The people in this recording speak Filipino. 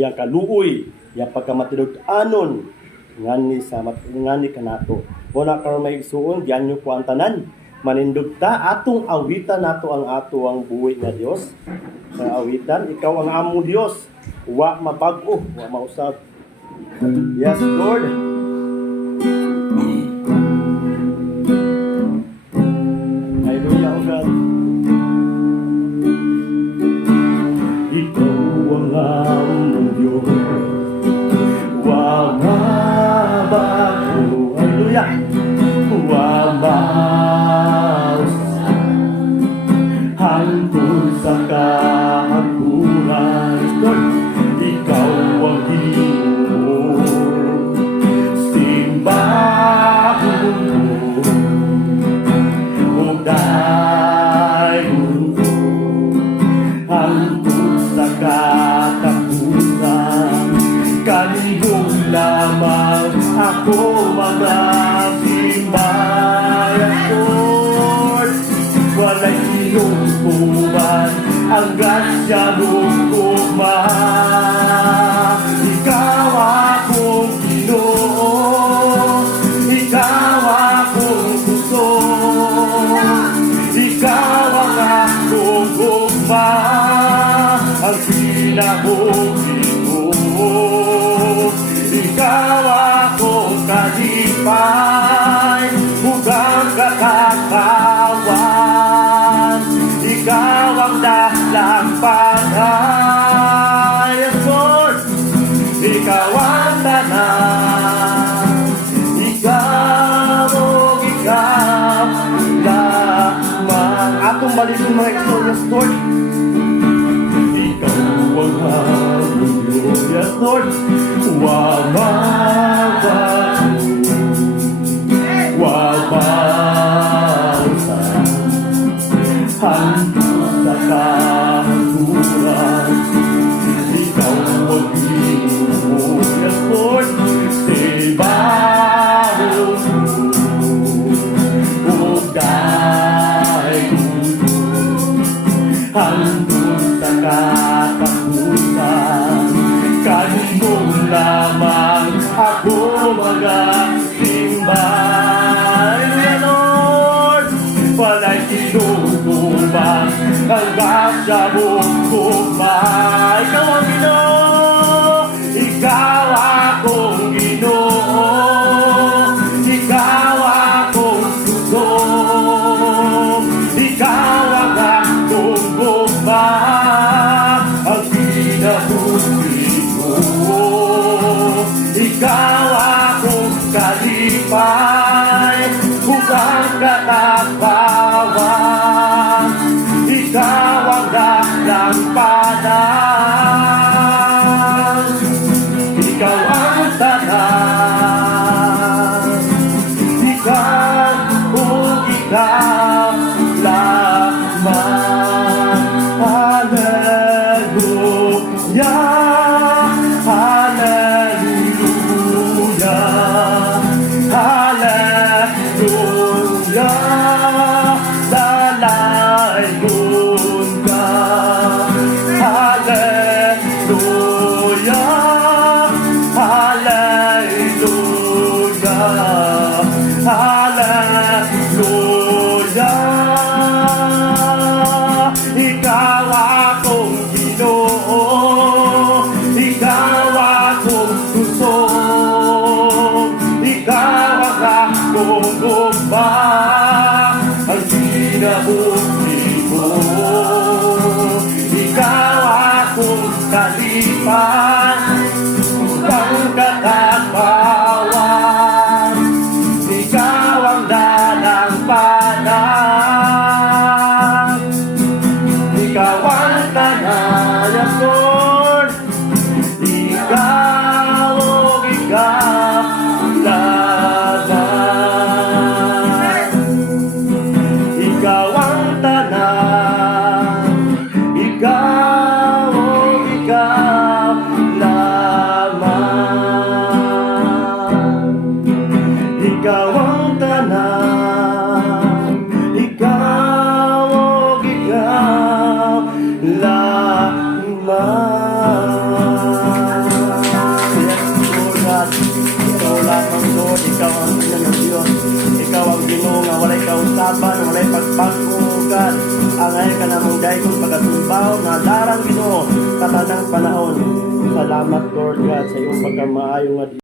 yang kaluoy, yang pagkamatulog-anon, ngani kanato. Muna karon may igsuon, diyan nyo po ang tanan. Manindog ta, atong awitan nato ang ato ang buhay nga Dios. Sa awitan, ikaw ang among Dios. Wa mabago, wa mausab. Yes, Lord. Hallelujah, O God. Ikaw ang among Diyos. Wa mabago. Hallelujah. Wa mausab. Hangtod sa kahaguran. Lord, ikaw ang Ginoo. Simbahon ko ug dayon ko hangtod sa katapusan. Kanimong lamang ako magsimbayan, Lord. Wala'y sinungkuman ang grasya mong gugma. Ikaw akong Ginoo, ikaw akong gusto, ikaw ang akong gugma, ang pinakong Ginoo. Ikaw akong kalipay, hugang kakatawan, ikaw ang dalang paghay, Lord. Ikaw ang tanan, ikaw lamang. Atong balikin mga experience, Lord. Ikaw ang among Diyos, yes, Lord. Wa mabago, wa mausab, hangtod sa kahaguran. Ikaw ang Ginoo, yes, Lord. Simbahon ko ug dayon ko hangtod sa katapusan. Kanimong lamang ako magsimbayan, Lord. Wala'y sinungkuman ang grasya mong gugma. Ikaw ang Ginoo, ikaw akong Ginoo, ikaw akong gusto, ikaw ang akong gugma, ang pinakubli ko. Ikaw akong kalipay, hugang katatawan, ikaw ang dalang panan, ikaw ang tanan, ikaw lamang. Hallelujah, hallelujah, hallelujah. Dalayon ka, hallelujah, hallelujah, hallelujah. Ikaw akong Ginoo, ikaw akong gusto, ikaw ang akong gugma, ang pinakubli ko. Ikaw akong kalipay, hugang katatawan, ikaw ang dalang panan, ikaw ang tanan, Lord. Ikaw lamang. Ikaw ang tanan, ikaw lamang. paglaban, walay pagbago, God. Angay ka namang dahil kong pagatumbaw na darang Ginoo katanang panahon. Salamat, Lord God, sa iyong pagkamaayo nga